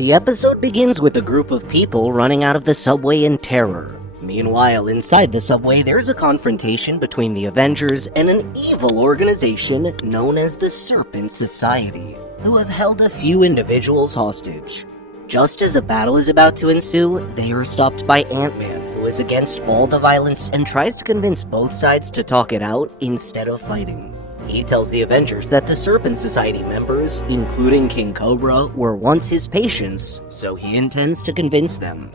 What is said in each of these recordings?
The episode begins with a group of people running out of the subway in terror. Meanwhile, inside the subway, there's a confrontation between the Avengers and an evil organization known as the Serpent Society, who have held a few individuals hostage. Just as a battle is about to ensue, they are stopped by Ant-Man, who is against all the violence and tries to convince both sides to talk it out instead of fighting. He tells the Avengers that the Serpent Society members, including King Cobra, were once his patients, so he intends to convince them.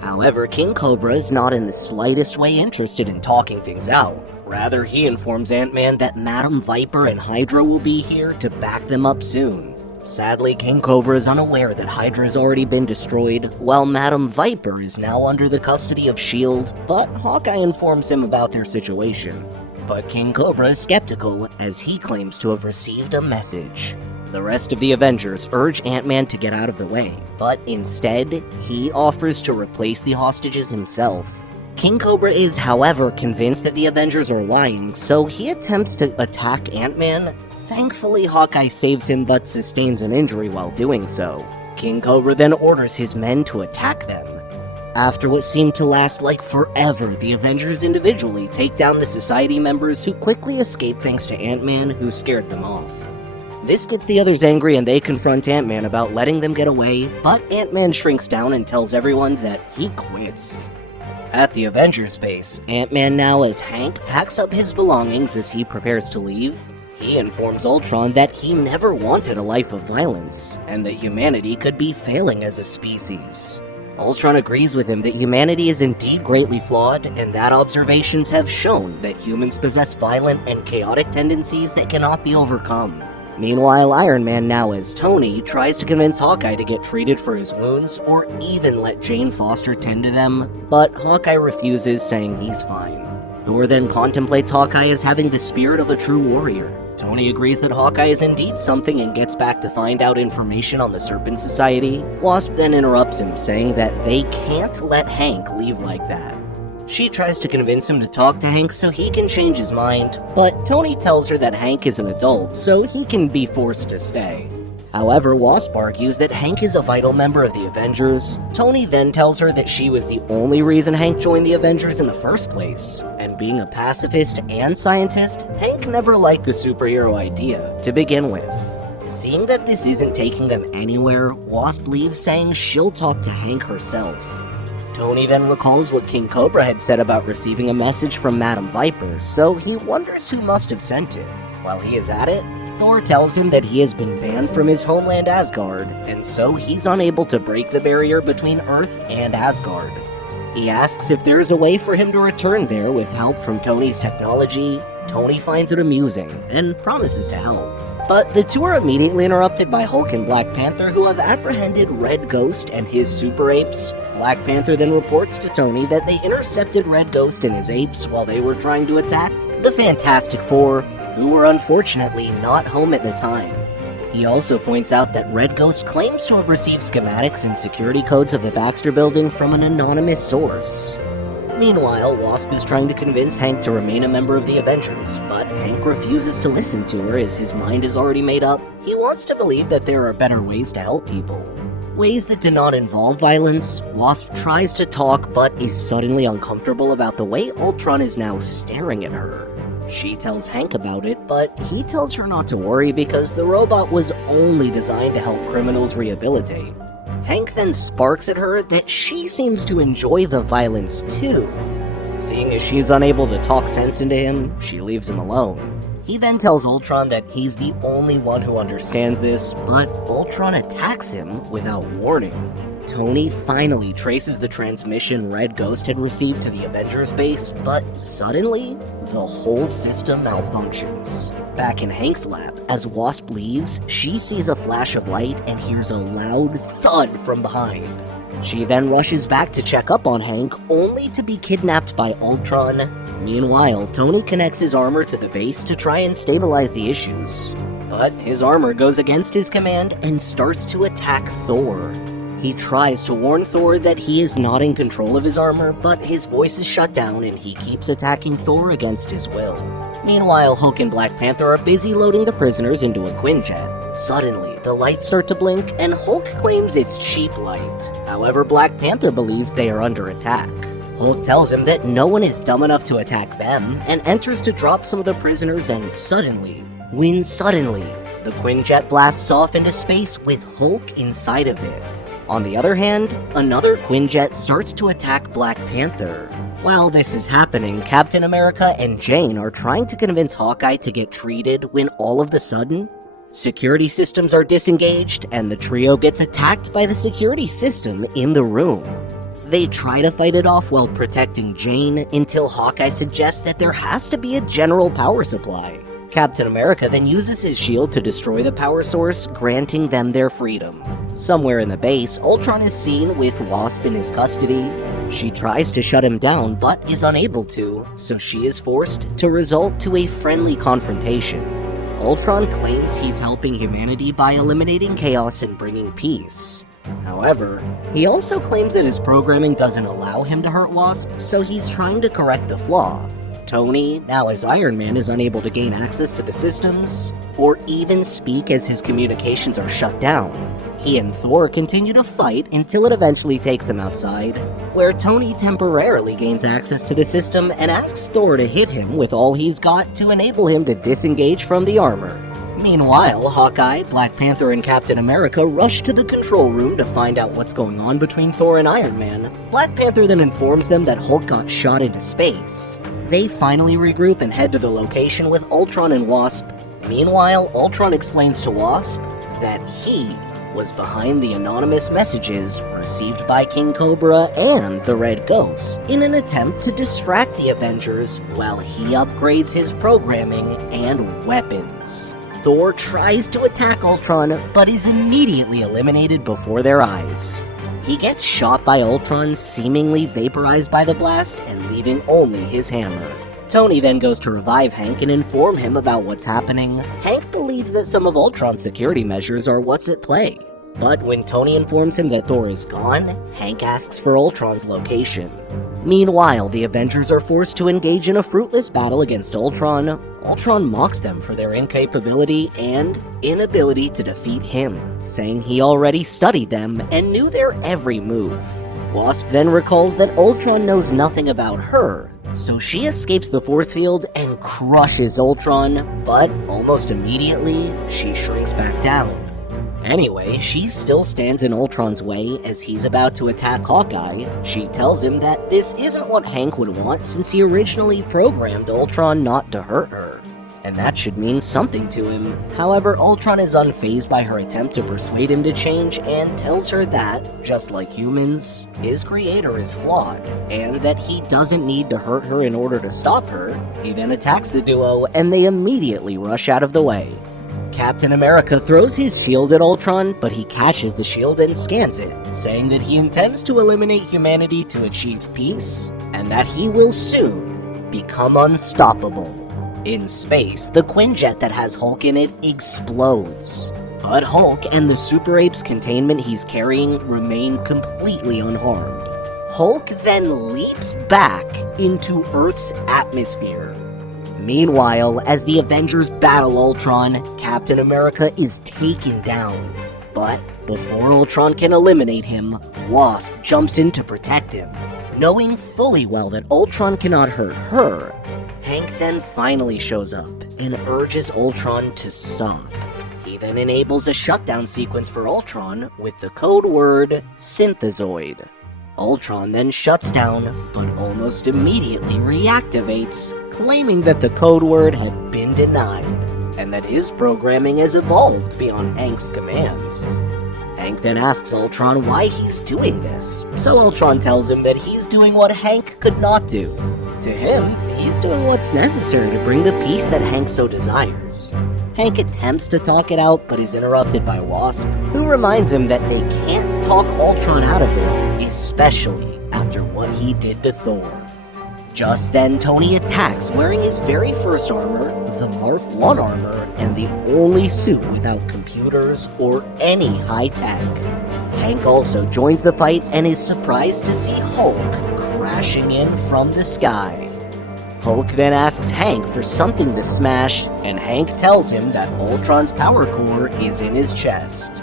However, King Cobra is not in the slightest way interested in talking things out. Rather, he informs Ant-Man that Madam Viper and Hydra will be here to back them up soon. Sadly, King Cobra is unaware that Hydra has already been destroyed, while Madam Viper is now under the custody of S.H.I.E.L.D., but Hawkeye informs him about their situation. But King Cobra is skeptical, as he claims to have received a message. The rest of the Avengers urge Ant-Man to get out of the way, but instead, he offers to replace the hostages himself. King Cobra is, however, convinced that the Avengers are lying, so he attempts to attack Ant-Man. Thankfully, Hawkeye saves him but sustains an injury while doing so. King Cobra then orders his men to attack them. After what seemed to last like forever, the Avengers individually take down the Society members who quickly escape thanks to Ant-Man, who scared them off. This gets the others angry and they confront Ant-Man about letting them get away, but Ant-Man shrinks down and tells everyone that he quits. At the Avengers base, Ant-Man, now as Hank, packs up his belongings as he prepares to leave. He informs Ultron that he never wanted a life of violence, and that humanity could be failing as a species. Ultron agrees with him that humanity is indeed greatly flawed, and that observations have shown that humans possess violent and chaotic tendencies that cannot be overcome. Meanwhile, Iron Man, now as Tony, tries to convince Hawkeye to get treated for his wounds, or even let Jane Foster tend to them, but Hawkeye refuses, saying he's fine. Thor then contemplates Hawkeye as having the spirit of a true warrior. Tony agrees that Hawkeye is indeed something and gets back to find out information on the Serpent Society. Wasp then interrupts him, saying that they can't let Hank leave like that. She tries to convince him to talk to Hank so he can change his mind, but Tony tells her that Hank is an adult, so he can be forced to stay. However, Wasp argues that Hank is a vital member of the Avengers. Tony then tells her that she was the only reason Hank joined the Avengers in the first place, and being a pacifist and scientist, Hank never liked the superhero idea to begin with. Seeing that this isn't taking them anywhere, Wasp leaves, saying she'll talk to Hank herself. Tony then recalls what King Cobra had said about receiving a message from Madam Viper, so he wonders who must have sent it. While he is at it, Thor tells him that he has been banned from his homeland Asgard, and so he's unable to break the barrier between Earth and Asgard. He asks if there's a way for him to return there with help from Tony's technology. Tony finds it amusing, and promises to help. But the two are immediately interrupted by Hulk and Black Panther, who have apprehended Red Ghost and his super apes. Black Panther then reports to Tony that they intercepted Red Ghost and his apes while they were trying to attack the Fantastic Four, who were unfortunately not home at the time. He also points out that Red Ghost claims to have received schematics and security codes of the Baxter Building from an anonymous source. Meanwhile, Wasp is trying to convince Hank to remain a member of the Avengers, but Hank refuses to listen to her as his mind is already made up. He wants to believe that there are better ways to help people. Ways that do not involve violence. Wasp tries to talk, but is suddenly uncomfortable about the way Ultron is now staring at her. She tells Hank about it, but he tells her not to worry because the robot was only designed to help criminals rehabilitate. Hank then sparks at her that she seems to enjoy the violence too. Seeing as she's unable to talk sense into him, she leaves him alone. He then tells Ultron that he's the only one who understands this, but Ultron attacks him without warning. Tony finally traces the transmission Red Ghost had received to the Avengers base, but suddenly, the whole system malfunctions. Back in Hank's lab, as Wasp leaves, she sees a flash of light and hears a loud thud from behind. She then rushes back to check up on Hank, only to be kidnapped by Ultron. Meanwhile, Tony connects his armor to the base to try and stabilize the issues. But his armor goes against his command and starts to attack Thor. He tries to warn Thor that he is not in control of his armor, but his voice is shut down and he keeps attacking Thor against his will. Meanwhile, Hulk and Black Panther are busy loading the prisoners into a Quinjet. Suddenly, the lights start to blink, and Hulk claims it's cheap light. However, Black Panther believes they are under attack. Hulk tells him that no one is dumb enough to attack them, and enters to drop some of the prisoners, and suddenly, the Quinjet blasts off into space with Hulk inside of it. On the other hand, another Quinjet starts to attack Black Panther. While this is happening, Captain America and Jane are trying to convince Hawkeye to get treated when all of a sudden, security systems are disengaged and the trio gets attacked by the security system in the room. They try to fight it off while protecting Jane until Hawkeye suggests that there has to be a general power supply. Captain America then uses his shield to destroy the power source, granting them their freedom. Somewhere in the base, Ultron is seen with Wasp in his custody. She tries to shut him down but is unable to, so she is forced to resort to a friendly confrontation. Ultron claims he's helping humanity by eliminating chaos and bringing peace. However, he also claims that his programming doesn't allow him to hurt Wasp, so he's trying to correct the flaw. Tony, now as Iron Man, is unable to gain access to the systems, or even speak as his communications are shut down. He and Thor continue to fight until it eventually takes them outside, where Tony temporarily gains access to the system and asks Thor to hit him with all he's got to enable him to disengage from the armor. Meanwhile, Hawkeye, Black Panther, and Captain America rush to the control room to find out what's going on between Thor and Iron Man. Black Panther then informs them that Hulk got shot into space. They finally regroup and head to the location with Ultron and Wasp. Meanwhile, Ultron explains to Wasp that he was behind the anonymous messages received by King Cobra and the Red Ghost in an attempt to distract the Avengers while he upgrades his programming and weapons. Thor tries to attack Ultron, but is immediately eliminated before their eyes. He gets shot by Ultron, seemingly vaporized by the blast and leaving only his hammer. Tony then goes to revive Hank and inform him about what's happening. Hank believes that some of Ultron's security measures are what's at play. But when Tony informs him that Thor is gone, Hank asks for Ultron's location. Meanwhile, the Avengers are forced to engage in a fruitless battle against Ultron. Ultron mocks them for their incapability and inability to defeat him, saying he already studied them and knew their every move. Wasp then recalls that Ultron knows nothing about her, so she escapes the force field and crushes Ultron, but almost immediately, she shrinks back down. Anyway, she still stands in Ultron's way as he's about to attack Hawkeye. She tells him that this isn't what Hank would want since he originally programmed Ultron not to hurt her, and that should mean something to him. However, Ultron is unfazed by her attempt to persuade him to change and tells her that, just like humans, his creator is flawed, and that he doesn't need to hurt her in order to stop her. He then attacks the duo, and they immediately rush out of the way. Captain America throws his shield at Ultron, but he catches the shield and scans it, saying that he intends to eliminate humanity to achieve peace, and that he will soon become unstoppable. In space, the Quinjet that has Hulk in it explodes, but Hulk and the Super Apes containment he's carrying remain completely unharmed. Hulk then leaps back into Earth's atmosphere. Meanwhile, as the Avengers battle Ultron, Captain America is taken down. But before Ultron can eliminate him, Wasp jumps in to protect him. Knowing fully well that Ultron cannot hurt her, Hank then finally shows up and urges Ultron to stop. He then enables a shutdown sequence for Ultron with the code word Synthezoid. Ultron then shuts down, but almost immediately reactivates, claiming that the code word had been denied, and that his programming has evolved beyond Hank's commands. Hank then asks Ultron why he's doing this, so Ultron tells him that he's doing what Hank could not do. To him, he's doing what's necessary to bring the peace that Hank so desires. Hank attempts to talk it out, but is interrupted by Wasp, who reminds him that they can't talk Ultron out of it, especially after what he did to Thor. Just then, Tony attacks wearing his very first armor, the Mark I armor, and the only suit without computers or any high tech. Hank also joins the fight and is surprised to see Hulk crashing in from the sky. Hulk then asks Hank for something to smash, and Hank tells him that Ultron's power core is in his chest.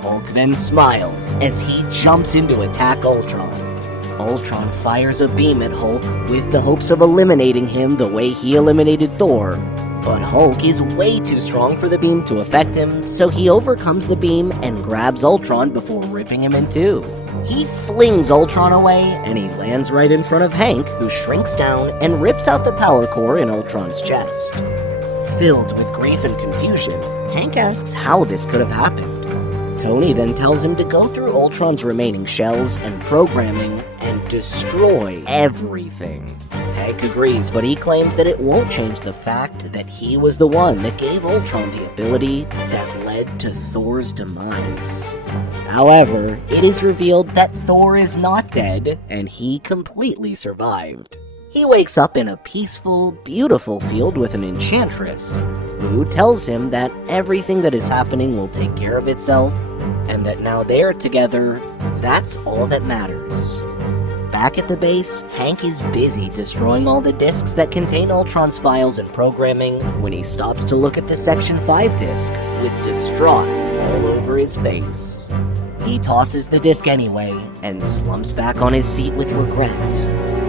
Hulk then smiles as he jumps in to attack Ultron. Ultron fires a beam at Hulk with the hopes of eliminating him the way he eliminated Thor. But Hulk is way too strong for the beam to affect him, so he overcomes the beam and grabs Ultron before ripping him in two. He flings Ultron away, and he lands right in front of Hank, who shrinks down and rips out the power core in Ultron's chest. Filled with grief and confusion, Hank asks how this could have happened. Tony then tells him to go through Ultron's remaining shells and programming and destroy everything. Hank agrees, but he claims that it won't change the fact that he was the one that gave Ultron the ability that led to Thor's demise. However, it is revealed that Thor is not dead, and he completely survived. He wakes up in a peaceful, beautiful field with an enchantress, who tells him that everything that is happening will take care of itself, and that now they are together, that's all that matters. Back at the base, Hank is busy destroying all the disks that contain Ultron's files and programming when he stops to look at the Section 5 disk, with distraught all over his face. He tosses the disk anyway, and slumps back on his seat with regret.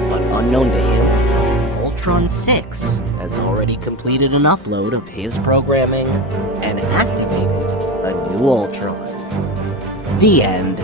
But unknown to him, Ultron 6 has already completed an upload of his programming and activated a new Ultron. The end.